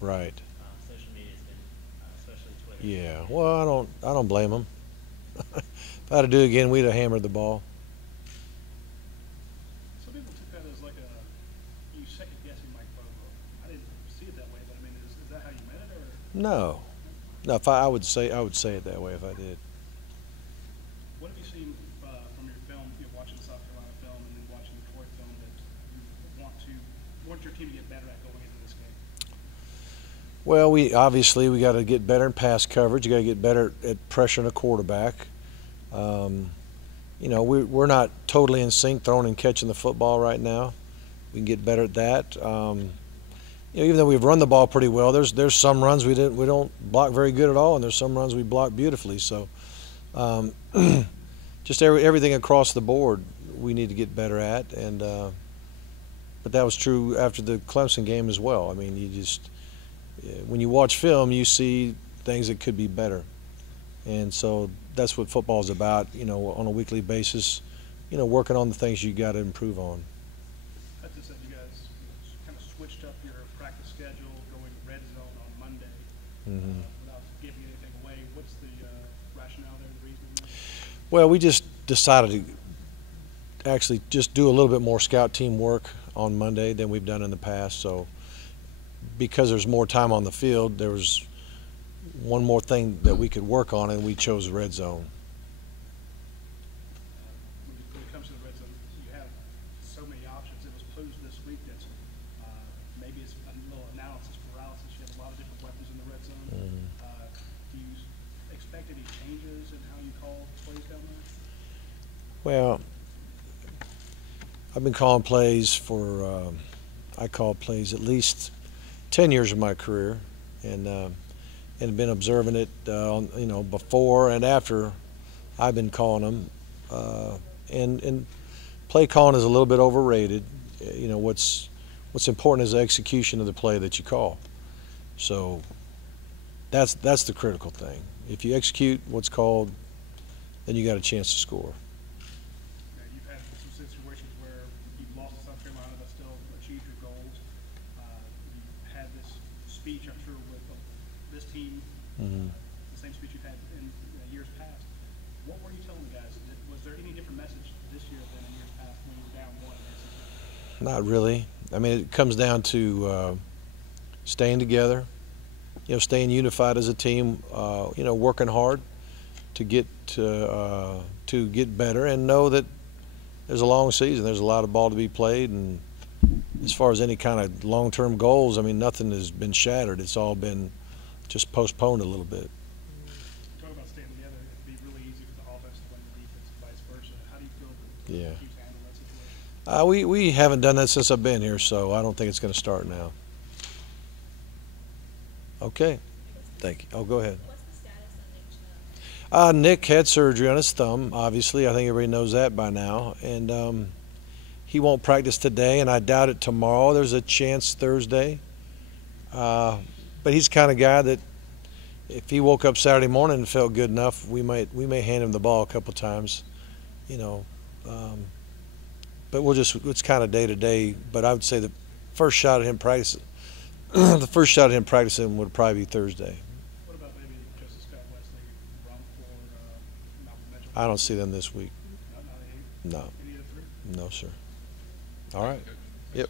Right. Social media has been, especially Twitter. Yeah. And Well, I don't blame them. If I had to do it again, we'd have hammered the ball. Some people took that as like a you second guessing Mike Bobo. I didn't see it that way, but I mean, is that how you meant it, or No. No. If I would say it that way if I did. what have you seen from your film? You know, watching the South Carolina film and then watching the Troy film that you want your team to get better at going into this game? Well, we got to get better in pass coverage. You got to get better at pressuring a quarterback. Um, we're not totally in sync throwing and catching the football right now. We can get better at that. Even though we've run the ball pretty well, there's some runs we don't block very good at all, and there's some runs we block beautifully. So, um, just everything across the board we need to get better at. And but that was true after the Clemson game as well. I mean, when you watch film, you see things that could be better. And so that's what football is about, on a weekly basis, working on the things you got to improve on. I just said you guys kind of switched up your practice schedule, going red zone on Monday. Hmm. Without giving anything away, what's the rationale there, the reasoning there? Well, we just decided to actually just do a little bit more scout team work on Monday than we've done in the past. So because there's more time on the field, there was one more thing that we could work on, and we chose red zone. When it comes to the red zone, you have so many options. It was posed this week that maybe it's a little analysis paralysis. You have a lot of different weapons in the red zone. Mhm. Do you expect any changes in how you call plays down there? Well, I've been calling plays I call plays at least 10 years of my career, and been observing it, before and after I've been calling them. And play calling is a little bit overrated. What's important is the execution of the play that you call. So that's the critical thing. If you execute what's called, then you got a chance to score. Now, you've had some situations where you've lost to South Carolina but still achieved your goals. You've had this speech, I'm sure, with this team, Hmm. the same speech you've had in years past. What were you telling the guys? Was there any different message this year than in years past when you were down one? Not really. I mean, it comes down to staying together, staying unified as a team, working hard to get better, and know that there's a long season. There's a lot of ball to be played, and as far as any kind of long-term goals, I mean, nothing has been shattered. It's all been just postponed a little bit. Talk about staying together. It'd be really easy for the offense to win the defense and vice versa. How do you feel that Yeah. keeps handling that situation? We haven't done that since I've been here, so I don't think it's going to start now. Okay. Thank you. Oh, go ahead. What's the status of Nick Chubb? Nick had surgery on his thumb, obviously. I think everybody knows that by now. And he won't practice today, and I doubt it tomorrow. There's a chance Thursday. But he's the kind of guy that if he woke up Saturday morning and felt good enough, we may hand him the ball a couple times, But it's kind of day to day. But I would say the first shot at him practicing, the first shot at him practicing would probably be Thursday. What about maybe Justice Scott Wesley, Rump, or Malcolm Mitchell? I don't see them this week. Not No, any of the three? no, sir. All right. Yep.